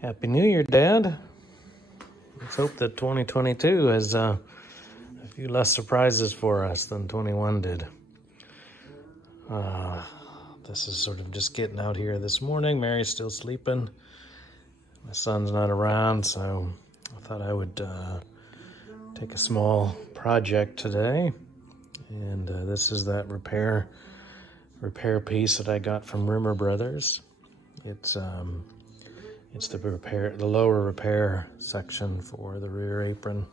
Happy New Year, Dad. Let's hope that 2022 has a few less surprises for us than 21 did. This is sort of just getting out here this morning. Mary's still sleeping. My son's not around, so I thought I would take a small project today. And this is that repair piece that I got from Rimmer Brothers. It's the lower repair section for the rear apron.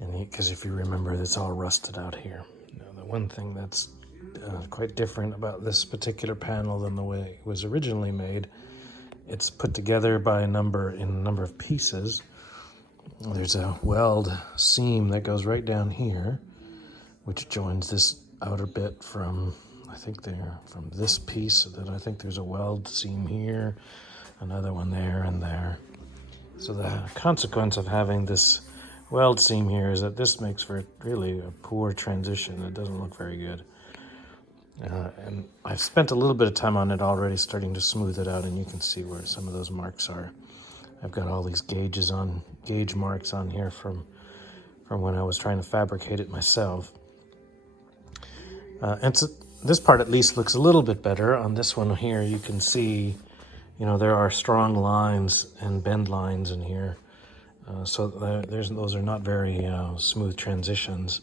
And because if you remember, it's all rusted out here. Now, the one thing that's quite different about this particular panel than the way it was originally made, it's put together by a number of pieces. There's a weld seam that goes right down here, which joins this outer bit from this piece. That I think there's a weld seam here, another one there and there. So the consequence of having this weld seam here is that this makes for really a poor transition. It doesn't look very good. And I've spent a little bit of time on it already, starting to smooth it out, and you can see where some of those marks are. I've got all these gauge marks on here from when I was trying to fabricate it myself. And so this part at least looks a little bit better. On this one here, you can see, there are strong lines and bend lines in here. So those are not very smooth transitions.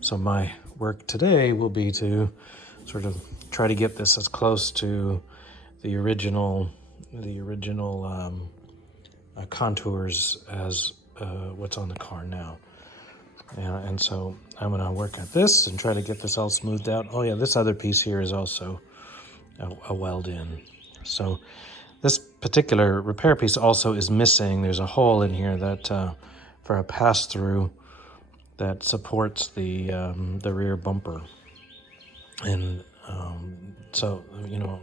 So my work today will be to sort of try to get this as close to the original contours as what's on the car now. And so I'm going to work at this and try to get this all smoothed out. Oh yeah, this other piece here is also a weld in. So this particular repair piece also is missing. There's a hole in here that for a pass-through that supports the rear bumper. And so,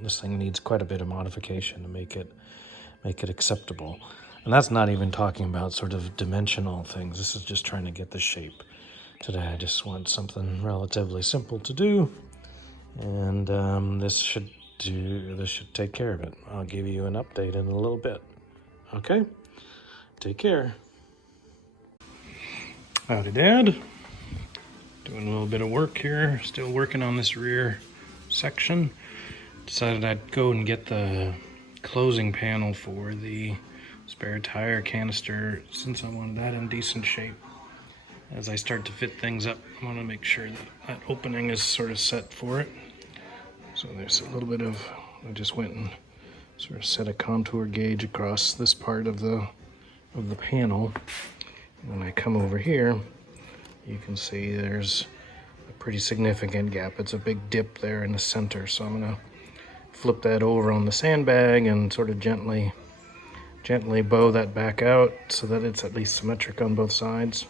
this thing needs quite a bit of modification to make it acceptable. And that's not even talking about sort of dimensional things. This is just trying to get the shape. Today I just want something relatively simple to do. And this should take care of it. I'll give you an update in a little bit. Okay? Take care. Howdy, Dad. Doing a little bit of work here. Still working on this rear section. Decided I'd go and get the closing panel for the spare tire canister, since I wanted that in decent shape. As I start to fit things up, I want to make sure that opening is sort of set for it. So there's a little bit of, I just went and sort of set a contour gauge across this part of the panel. When I come over here, you can see there's a pretty significant gap. It's a big dip there in the center. So I'm going to flip that over on the sandbag and sort of gently bow that back out so that it's at least symmetric on both sides.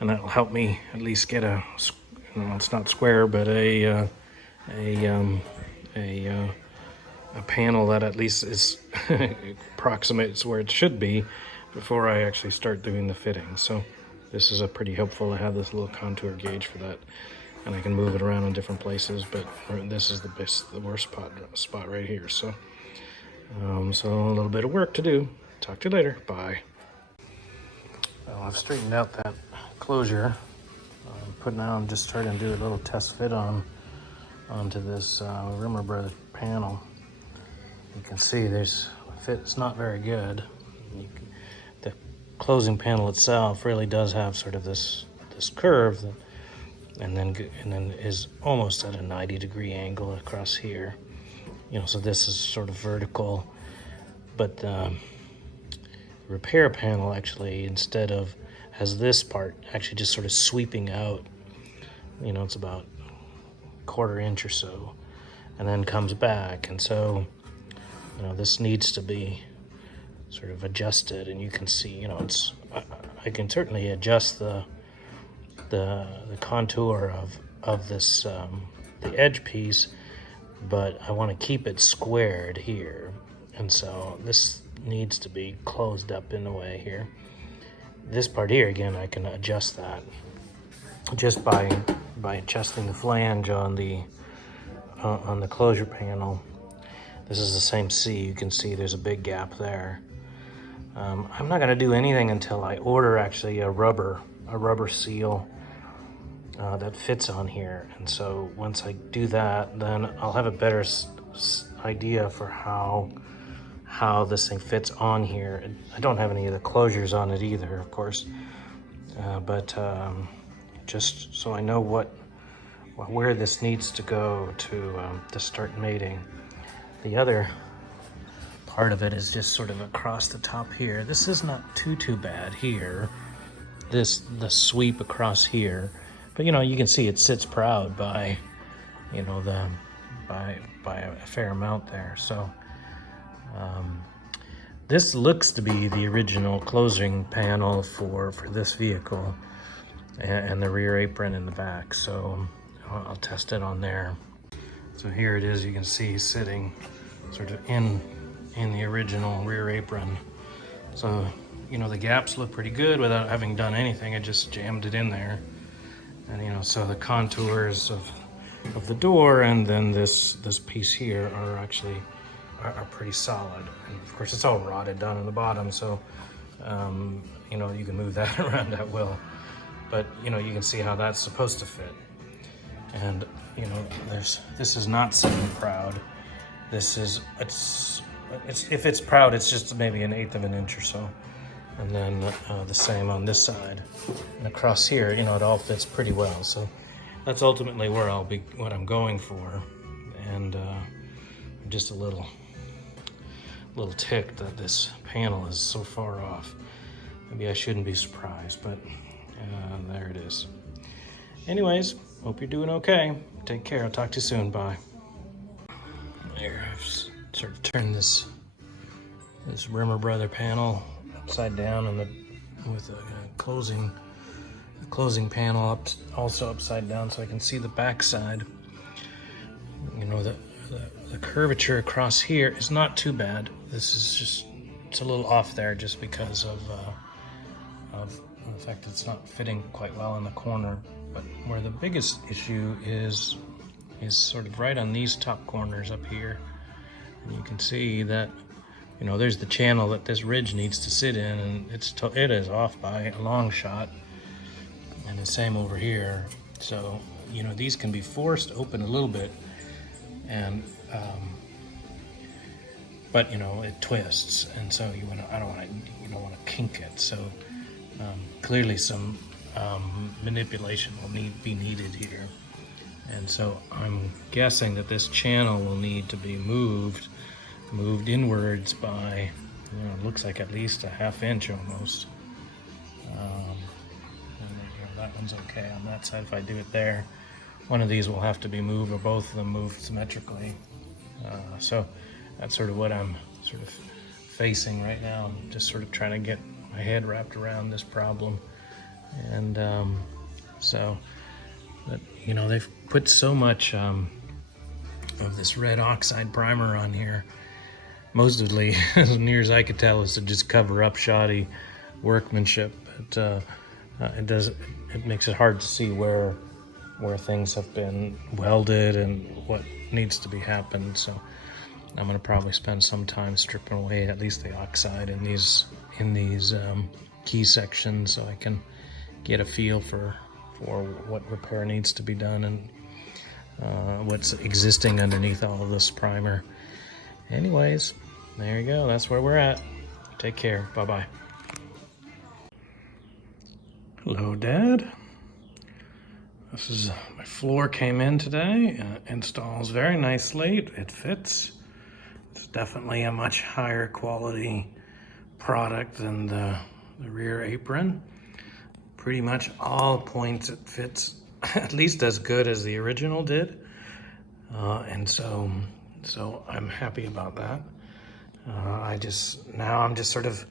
And that'll help me at least get it's not square, but a panel that at least is approximates where it should be before I actually start doing the fitting. So this is pretty helpful to have this little contour gauge for that, and I can move it around in different places. But this is the worst spot right here. So so a little bit of work to do. Talk to you later. Bye. Well, I've straightened out that closure. I'm just trying to do a little test fit onto this Rimmer Brothers panel. You can see it's not very good. The closing panel itself really does have sort of this curve and then is almost at a 90-degree angle across here. So this is sort of vertical, but the repair panel actually, instead of, has this part actually just sort of sweeping out. It's about a quarter inch or so, and then comes back. And so, this needs to be sort of adjusted, and you can see, I can certainly adjust the contour of this the edge piece, but I want to keep it squared here, and so this needs to be closed up in a way here. This part here, again, I can adjust that just by adjusting the flange on the closure panel. This is the same C. You can see there's a big gap there. I'm not gonna do anything until I order actually a rubber seal that fits on here. And so once I do that, then I'll have a better idea for how this thing fits on here. I don't have any of the closures on it either, of course, but just so I know where this needs to go to start mating. The other part of it is just sort of across the top here. This is not too bad here. The sweep across here, but you can see it sits proud by by a fair amount there. So this looks to be the original closing panel for this vehicle, and the rear apron in the back. So I'll test it on there. So here it is. You can see sitting sort of in the original rear apron. So the gaps look pretty good without having done anything. I just jammed it in there, and so the contours of the door and then this piece here are actually pretty solid. And of course it's all rotted down in the bottom, so you can move that around at will. But you can see how that's supposed to fit. And this is not sitting proud. If it's proud, it's just maybe 1/8 of an inch or so. And then the same on this side. And across here, it all fits pretty well. So that's ultimately where what I'm going for. And I'm just a little ticked that this panel is so far off. Maybe I shouldn't be surprised, but there it is. Anyways, hope you're doing okay. Take care. I'll talk to you soon. Bye. There, I've sort of turned this Rimmer Brother panel upside down, and with a closing panel also upside down, so I can see the back side. The curvature across here is not too bad. This is it's a little off there just because of the fact that it's not fitting quite well in the corner. But where the biggest issue is sort of right on these top corners up here. And you can see that there's the channel that this ridge needs to sit in, and it is off by a long shot. And the same over here. So these can be forced open a little bit, and but it twists, and so you don't want to kink it. So clearly some manipulation will be needed here. And so I'm guessing that this channel will need to be moved inwards by, it looks like at least a 1/2 inch almost. And that one's okay on that side. If I do it there, one of these will have to be moved, or both of them moved symmetrically. So that's sort of what I'm sort of facing right now. I'm just sort of trying to get my head wrapped around this problem. And but they've put so much of this red oxide primer on here, mostly as near as I could tell is to just cover up shoddy workmanship. But it makes it hard to see where things have been welded and what needs to be happened. So I'm going to probably spend some time stripping away at least the oxide in these key sections, so I can get a feel for what repair needs to be done and what's existing underneath all of this primer. Anyways, there you go. That's where we're at. Take care. Bye-bye. Hello, Dad. This is my floor came in today. Installs very nicely. It fits. It's definitely a much higher quality product than the rear apron. Pretty much all points it fits at least as good as the original did, and so I'm happy about that. I'm just sort of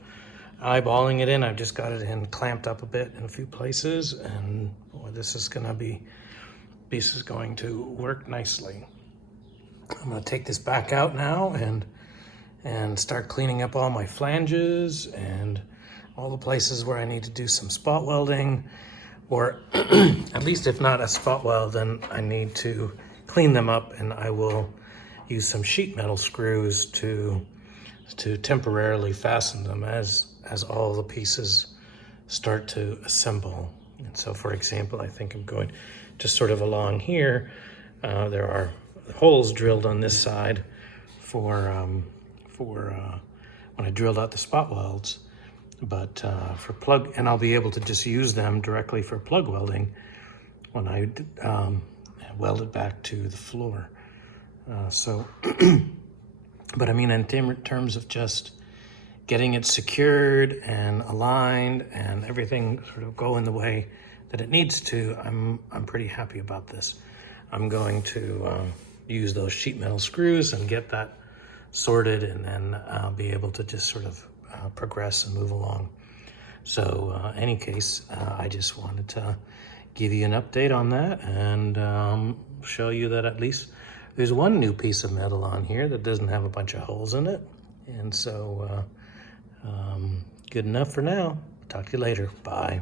eyeballing it in. I've just got it in clamped up a bit in a few places, and boy, this is going to work nicely. I'm going to take this back out now and start cleaning up all my flanges and all the places where I need to do some spot welding, or at least if not a spot weld, then I need to clean them up, and I will use some sheet metal screws to temporarily fasten them as all the pieces start to assemble. And so, for example, I think I'm going just sort of along here. There are holes drilled on this side for when I drilled out the spot welds, but for plug, and I'll be able to just use them directly for plug welding when I weld it back to the floor. But I mean, in terms of just getting it secured and aligned and everything sort of going the way that it needs to, I'm pretty happy about this. I'm going to use those sheet metal screws and get that sorted, and then I'll be able to just sort of progress and move along. So any case, I just wanted to give you an update on that and show you that at least there's one new piece of metal on here that doesn't have a bunch of holes in it. And so good enough for now. Talk to you later. Bye.